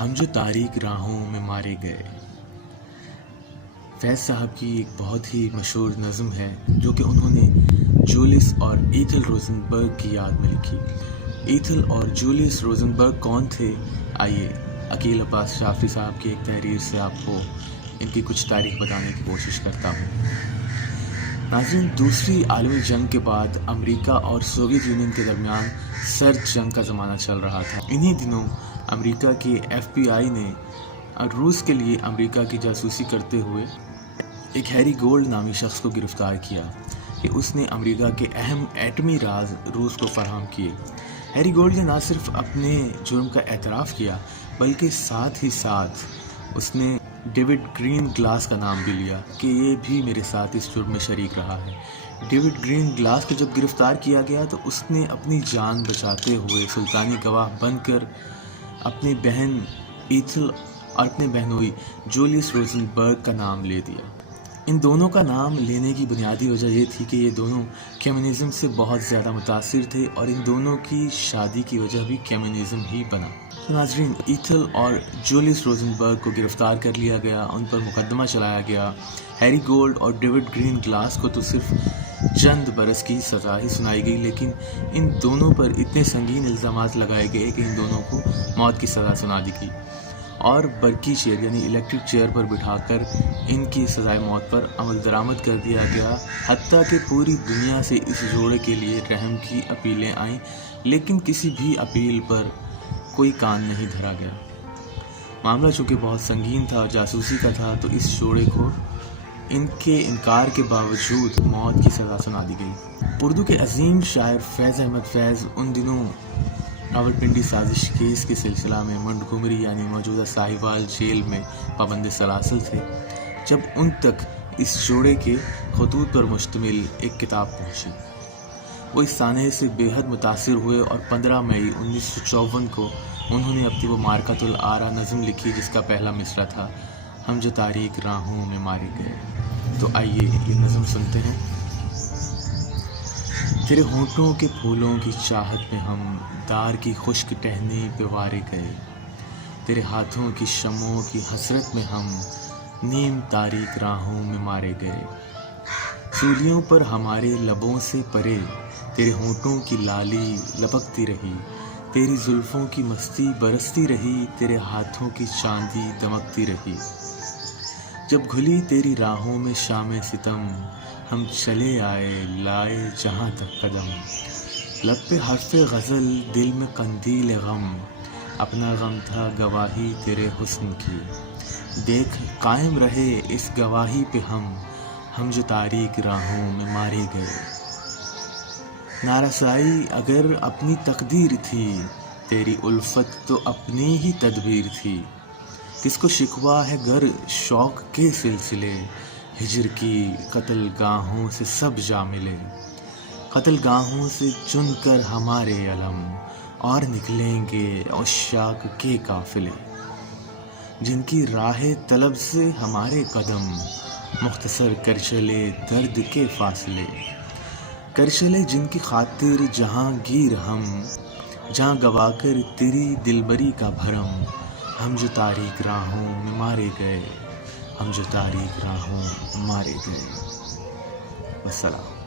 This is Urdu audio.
ہم جو تاریک راہوں میں مارے گئے، فیض صاحب کی ایک بہت ہی مشہور نظم ہے جو کہ انہوں نے جولیس اور ایتھل روزنبرگ کی یاد میں لکھی۔ ایتھل اور جولیس روزنبرگ کون تھے؟ آئیے عقیل عباس جعفری صاحب کی ایک تحریر سے آپ کو ان کی کچھ تاریخ بتانے کی کوشش کرتا ہوں۔ ناظرین، دوسری عالمی جنگ کے بعد امریکہ اور سوویت یونین کے درمیان سرد جنگ کا زمانہ چل رہا تھا۔ انہی دنوں امریکہ کے ایف بی آئی نے روس کے لیے امریکہ کی جاسوسی کرتے ہوئے ایک ہیری گولڈ نامی شخص کو گرفتار کیا کہ اس نے امریکہ کے اہم ایٹمی راز روس کو فراہم کیے۔ ہیری گولڈ نے نہ صرف اپنے جرم کا اعتراف کیا بلکہ ساتھ ہی ساتھ اس نے ڈیوڈ گرین گلاس کا نام بھی لیا کہ یہ بھی میرے ساتھ اس جرم میں شریک رہا ہے۔ ڈیوڈ گرین گلاس کو جب گرفتار کیا گیا تو اس نے اپنی جان بچاتے ہوئے سلطانی گواہ بن کر اپنی بہن ایتھل اور اپنے بہنوئی جولیس روزنبرگ کا نام لے دیا۔ ان دونوں کا نام لینے کی بنیادی وجہ یہ تھی کہ یہ دونوں کمیونزم سے بہت زیادہ متاثر تھے اور ان دونوں کی شادی کی وجہ بھی کمیونزم ہی بنا۔ ناظرین، ایتھل اور جولیس روزنبرگ کو گرفتار کر لیا گیا، ان پر مقدمہ چلایا گیا۔ ہیری گولڈ اور ڈیوڈ گرین گلاس کو تو صرف چند برس کی سزا ہی سنائی گئی، لیکن ان دونوں پر اتنے سنگین الزامات لگائے گئے کہ ان دونوں کو موت کی سزا سنا دی گئی اور برقی چیئر یعنی الیکٹرک چیئر پر بٹھا کر ان کی سزائے موت پر عمل درآمد کر دیا گیا، حتیٰ کہ پوری دنیا سے اس جوڑے کے لیے رحم کی اپیلیں آئیں، لیکن کسی بھی اپیل پر کوئی کان نہیں دھرا گیا۔ معاملہ چونکہ بہت سنگین تھا اور جاسوسی کا تھا تو اس جوڑے کو ان کے انکار کے باوجود موت کی سزا سنا دی گئی۔ اردو کے عظیم شاعر فیض احمد فیض ان دنوں راولپنڈی سازش کیس کے سلسلہ میں منٹگومری یعنی موجودہ ساہیوال جیل میں پابند سلاسل تھے جب ان تک اس جوڑے کے خطوط پر مشتمل ایک کتاب پہنچی۔ وہ اس سانحے سے بے حد متاثر ہوئے اور 15 مئی 1954 کو انہوں نے اپنی وہ مارکۃ الآرا نظم لکھی جس کا پہلا مصرع تھا ہم جو تاریک راہوں میں مارے گئے۔ تو آئیے یہ نظم سنتے ہیں۔ تیرے ہونٹوں کے پھولوں کی چاہت میں ہم دار کی خشک ٹہنی پہ وارے گئے، تیرے ہاتھوں کی شمعوں کی حسرت میں ہم نیم تاریک راہوں میں مارے گئے، سولیوں پر ہمارے لبوں سے پرے تیرے ہونٹوں کی لالی لپکتی رہی، تیری زلفوں کی مستی برستی رہی، تیرے ہاتھوں کی چاندی دمکتی رہی، جب گھلی تیری راہوں میں شام ستم ہم چلے آئے لائے جہاں تک قدم، لب پہ حرف غزل دل میں قندیل غم، اپنا غم تھا گواہی تیرے حسن کی، دیکھ قائم رہے اس گواہی پہ ہم جو تاریک راہوں میں مارے گئے۔ نارسائی اگر اپنی تقدیر تھی، تیری الفت تو اپنی ہی تدبیر تھی، کس کو شکوہ ہے گر شوق کے سلسلے، ہجر کی قتل گاہوں سے سب جا ملے، قتل گاہوں سے چن کر ہمارے علم اور نکلیں گے عشاق کے قافلے، جن کی راہ طلب سے ہمارے قدم مختصر کر چلے درد کے فاصلے، کر چلے جن کی خاطر جہاں گیر ہم، جہاں گوا کر تیری دلبری کا بھرم، ہم جو تاریک راہوں میں مارے گئے، ہم جو تاریک راہوں میں مارے گئے۔ والسلام۔